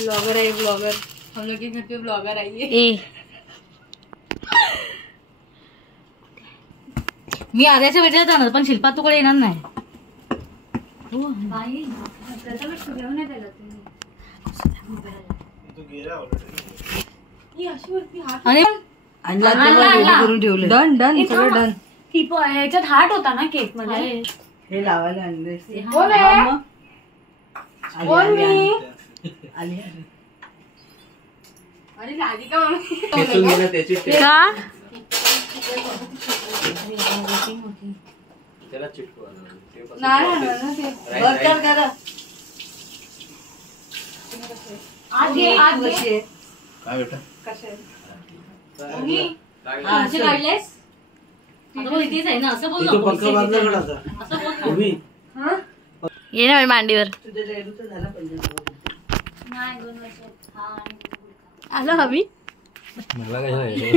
Blogger है blogger, हम लोग के घर पे ब्लॉगर आई है। मी आर्याच्या वेळेला जाणार पण शिल्पा तुकडे येणार नाही। हो बाई त्याचा मी सुरू नाही केला तू गेला ऑलरेडी। ही अशी वरती हात आणला करून ठेवलं। डन डन सगळं डन। ती ह्याच्यात हार्ट होता ना केक मध्ये, हे लावायला आणले। कोण आहे? कोण मी? आली अरे लादी का खेचून गेला त्याची का त्याला चिटकवा नाही ना ते बर्गर करा। आज कशी आहे काय बेटा कशी आहे मी आज काढलेस आता बोल इथेच आहे ना असं बोल नको पंखा बांधला कडा असं बोल मी हां ये ना मांडीवर तुझे रेडूचं झाला पंजाब नाही 2 वर्ष हां आलो हवी मला काय नाही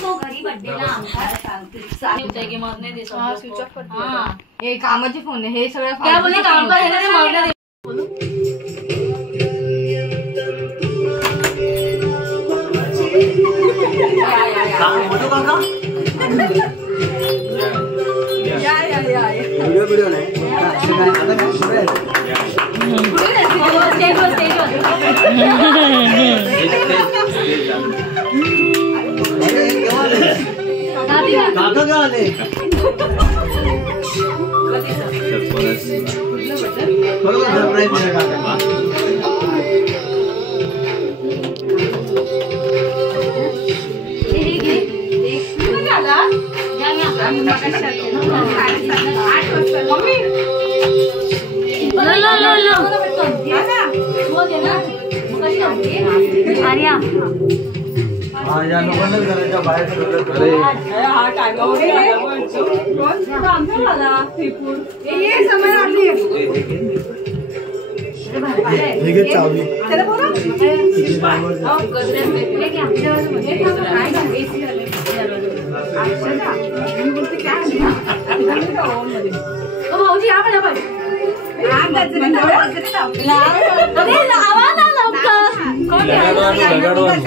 तो घरी बर्थडेला आमचा सांगते की मग नाही दे हां स्विच ऑफ कर हां हे कामाचे फोन आहे हे सगळं काय बोलले काम पर हे मग बोलू फोटो काढा या व्हिडिओ नाही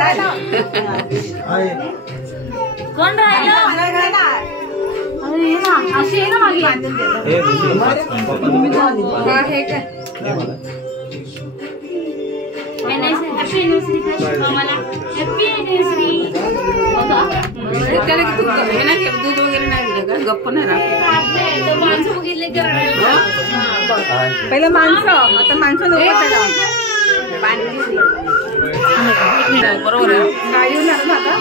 आता कोण राहिलं अरे ये ना अशी आहे ना मागे हे काय हॅपी एनिव्हर्सरी आम्हाला हॅपी एनिव्हर्सरी बघा त्याला की तू हे ना दूध वगैरे नाही दिलं का गप्प नाही राहत माणसं बघितले पहिलं माणसं आता माणसं नको त्याला बरोबर आहे काय येऊन लागलं आता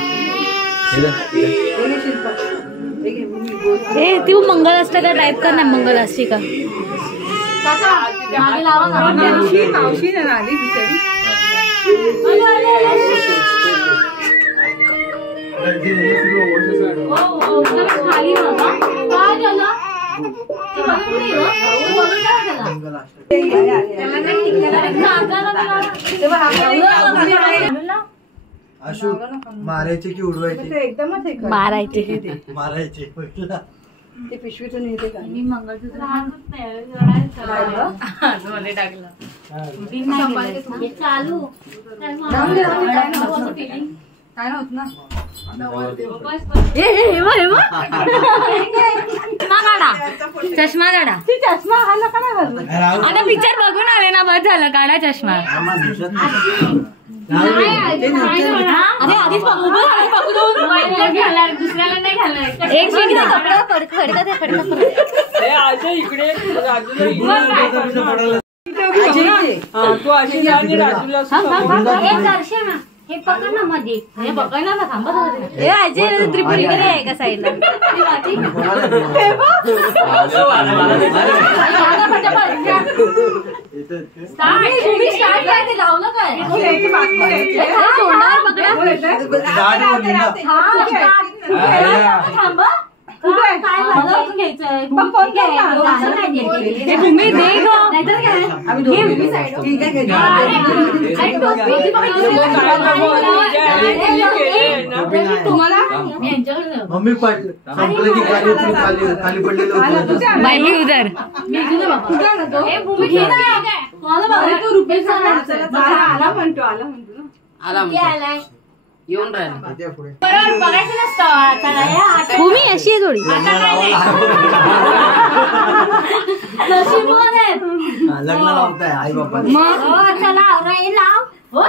ए ती मंगलाष्टका टाइप कर ना मंगलाष्टिका मागे लावा मावशी ना आली बिचारी खाली काय झालं अशू मारायचे की उडवायचे एकदमच मारायचे मारायचे ते पिशवीतून येते का मी मंगळसूत्र टाकलं चालू काय होत ना चष्मा काढा चष्मा घाला काढा आता पिक्चर बघून आले ना बस झालं काढा चष्मा अरे आधीच दुसऱ्याला नाही घालणार एक इकडे हे पकड ना मध्ये हे पकड ना थांबत हे अजय त्रिपुरी आहे का साईडला लावलं काय थांबा मम्मी पाटील खाली पडलेलं उधर आला म्हणतो आला येऊन राहिला बरोबर बघायचं नसतं भूमी अशी आहे थोडी लग्न लावताय आई बाबा मग चला आवराई लाव हो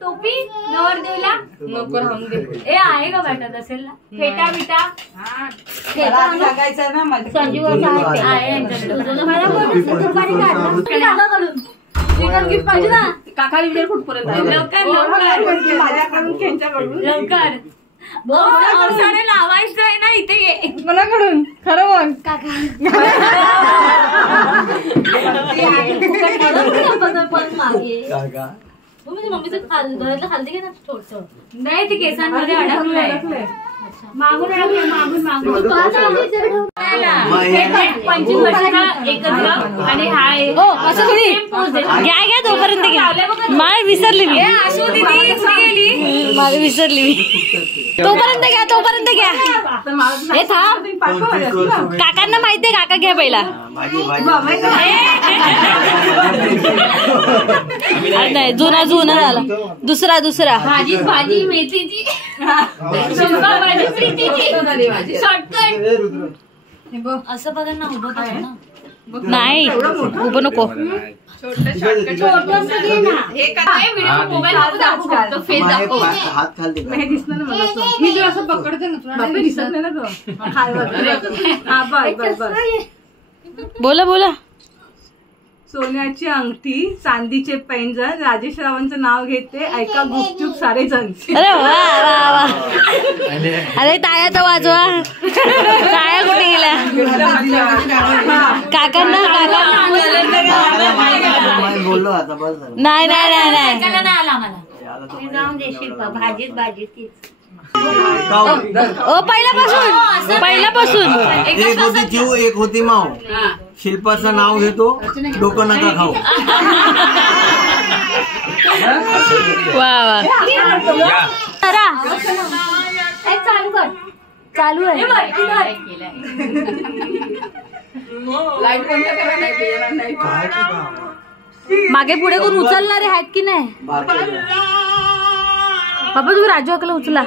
टोपी नवरदेवला नको राहून दे ए आहे का भेटत असेल ना फेटा बिटा सांगायचं ना संजीव आहे गिफ्ट पाहिजे ना काका विचार कुठपर्यंत लवकर माझ्याकडून त्यांच्याकडून लवकर पावसाने लावायचं आहे ना इथे मलाकडून खरं मग काका मम्मीचं घरातलं खालते घे ना थोडस नाही ते केसांमध्ये अडकलंय मागून अडकलंय मागून 25 वर्षाचा एकत्र आणि हा असं थोडी घ्या तोपर्यंत घ्या माळ विसरली मी असू दीदी गेली माळ विसरली मी तोपर्यंत घ्या हे थांब काकांना माहितीये काका घ्या पहिला नाही जुना झाला दुसरा भाजी मेथीची भाजी प्रीतीची शॉर्टकट असं बघा ना उभं कर ना नाही उभं नको हात खाली दिसणार ना मला मी जर असं पकडते ना दिसत नाही ना बोला सोन्याची अंगठी चांदीचे पैंजण राजेश रावांचं नाव घेते ऐका गुपचूप सारे जण अरे वा अरे टाळ्या तर वाजवा टाळ्या कुठे गेल्या काकांना बोललो आता बस झालं नाही पहिल्यापासून एक होती जीव एक होती माव शिल्पाचं नाव घेतो डोकं नका खाऊ वा चालू कर चालू आहे लाईट बंद करायला नाही मागे पुढे कोण उचलणारे आहेत की नाही बाबा तुम्ही राजू अकला उचला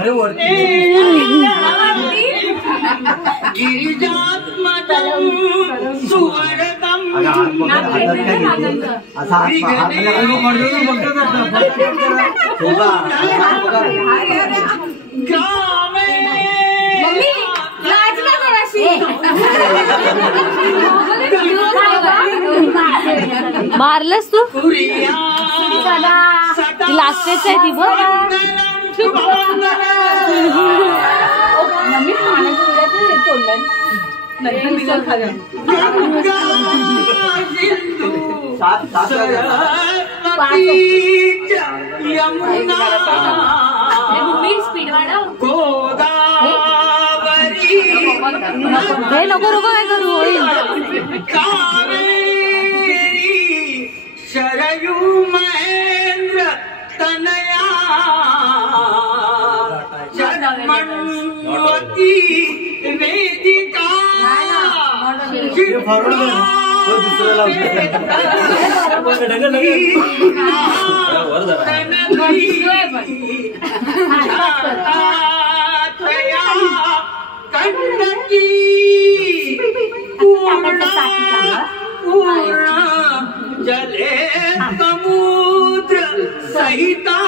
अरे वरती मारलंस तू लास्टेच आहे ती बघ स्पीड वाढव हे नको काय करू शरयू महेंद्र तनया जन्मन्वती वेदिका कन्नकी पूर्ण जले समुद्र सहिता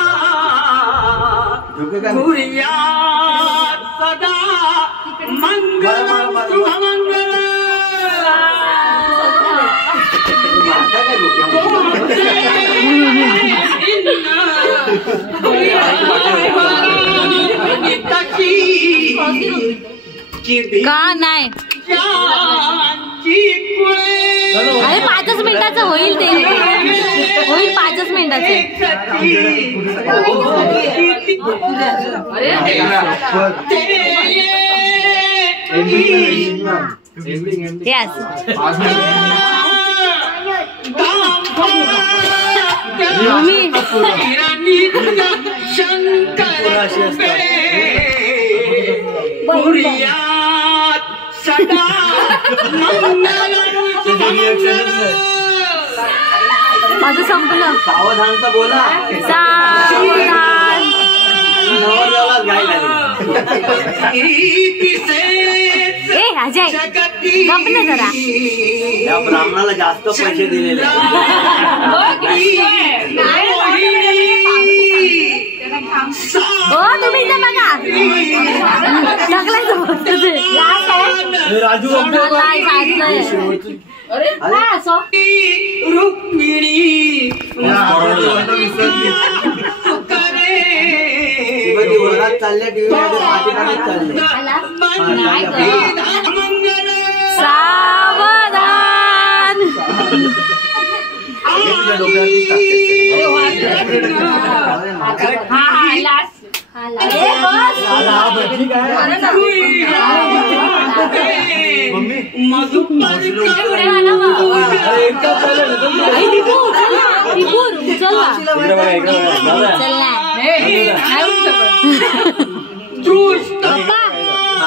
कुर्यात् सदा मंगलम शुभमंगल का नाही अरे 5 मिनिटाचं होईल ते होईल 5 मिनिटाचं एंडिंग यस सदा माझं संपलं. सावधान तर बोला. सावधान. नवरदेवालाच घाई लागली. ए अजय गप ना जरा. या ब्राह्मणाला जास्त पैसे दिलेले. हो तुम्ही इथं बघा. राजू रुक्मिणी वरात चालल्या टीव्ही मध्ये पाठीमागे चालले. सावधान.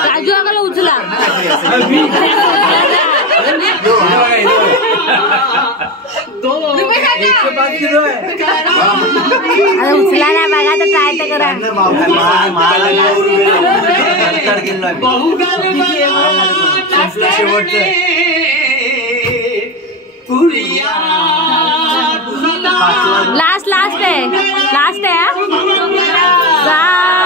राजू आम्हाला उचला. उचला ना बघा तर ट्राय तर करा. लास्ट लास्ट आहे. लास्ट आहे. सावधान.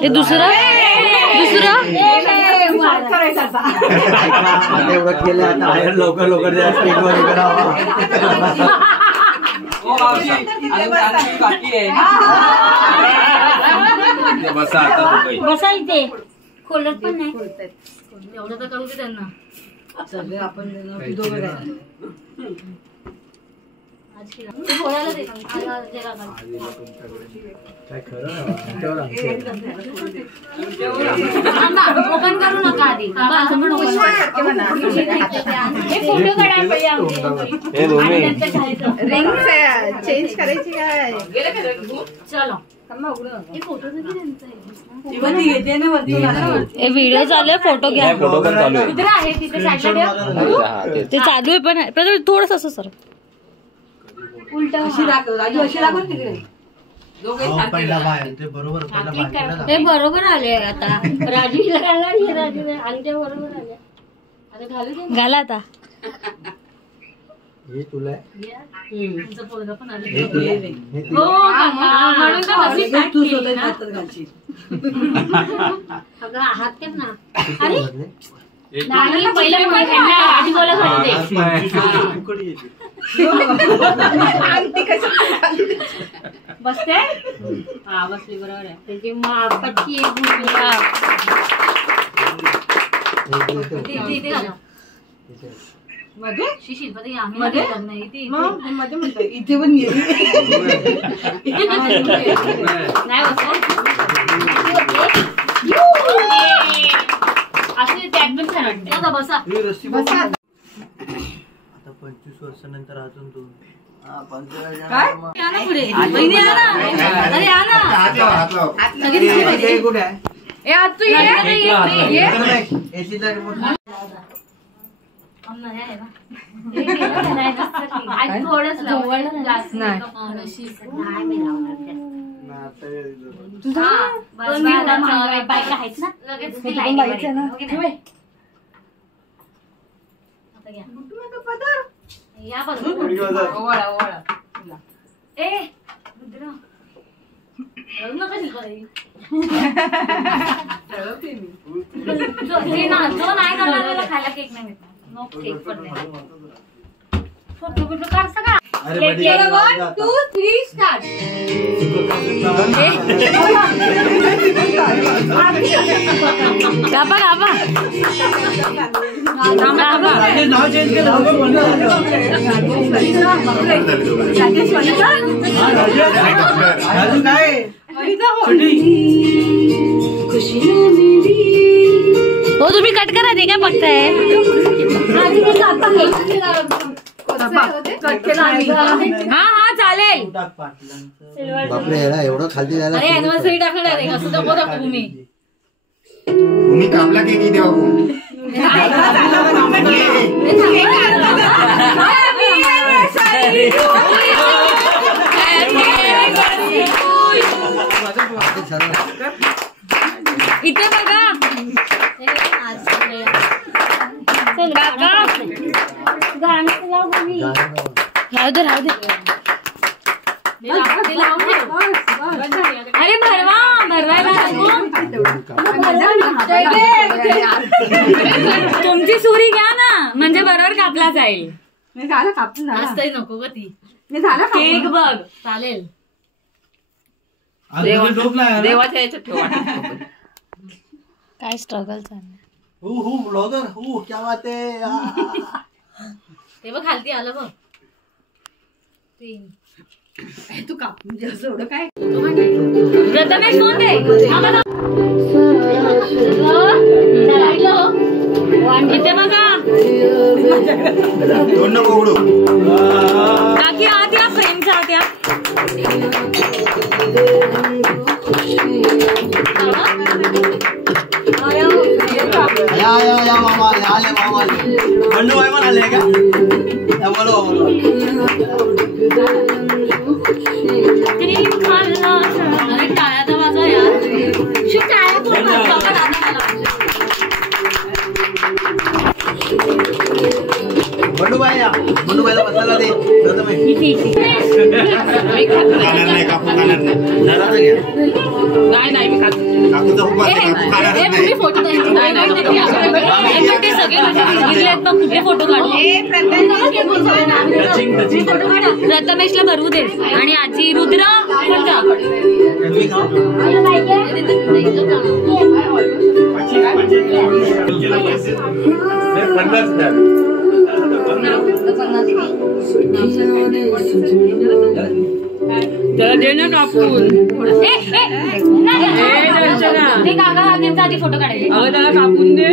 हे दुसरं एवढं केलं आता बाहेर लवकर लवकर स्टेजवर करावं. बसा इथे. खोलत पण नाही एवढं तर करू दे त्यांना. ओपन करू नका आधी. फोटो काढायला चेंज करायची काय. चलो व्हिडिओ चालू आहे. फोटो घ्या. फोटो पण चालू आहे. कुठे आहे तिथे साईडला ते चालू आहे पण थोडस असं सर उलट हे बरोबर आले. आता राजूला घाला आणि राजूला आमच्या बरोबर आल्या. आता घालू दे. घाला आता. हे तुला तुमचं पोरगं पण आलं. हे तुला हो म्हणून तर कशी पॅक केली ना. अगं हात कर ना. अरे नाही पहिलं राजू बोलत होते. बसते. हा बसली बरोबर आहे. त्याची मापाची एक इथे घाला. मध्ये शिल्पा मध्ये इथे म्हणतो इथे पण गेली. नाही असे टॅग पण छान वाटते. बसा बसा. आता 25 वर्षानंतर अजून तू काय या ना पुढे. बहिणी या ना. अरे या ना. कुठे आहे? ए आज तू ये. एसीचा रिमोट थोडंच बायका आहेत ना लगेच या बरोबर. ए रुद्र नका शिकवाई. जो नाही खायला केक नाही. नो केक पण नाही. फोटो बिटो काढ सगळा. 1 2 3 स्टार्ट. गापा गापा नाव चेंज केलं राजू काय हो तुम्ही कट करा ते काय बघताय. हा हा चालेल. बापरे एवढं खालती जायला अरे अॅनिव्हर्सरी टाकणार आहे असं नको दाखवू तुम्ही. तुम्ही कापला की किती बाबू इथे बघा राहू दे राहू दे. अरे भरवा तुमची सुरी घ्या ना म्हणजे बरोबर कापला जाईल. असतंही नको ग ती. केक बघ चालेल. देवाच्या याच्यात ठेवा. काय स्ट्रगल चाललंय. ब्लॉगर क्या बात है. ते बघ खालती आलं बघ. तू काप म्हणजे असं एवढं काय प्रथमेश कोण दे इथे बघा काकी आत या फ्रेमच्या आत या. या मामा आले मामा बंडू भाई पण आले का बोलो अरे टाळ्या तर वाजवा यार. बंडू भाईला बसायला दे. नाही मी खात. तुम्ही फोटो सगळे फोटो काढले. प्रथमेशला भरवू दे आणि आजी रुद्र त्याला दे ना कापून. काका आधी फोटो काढायचे. त्याला कापून दे.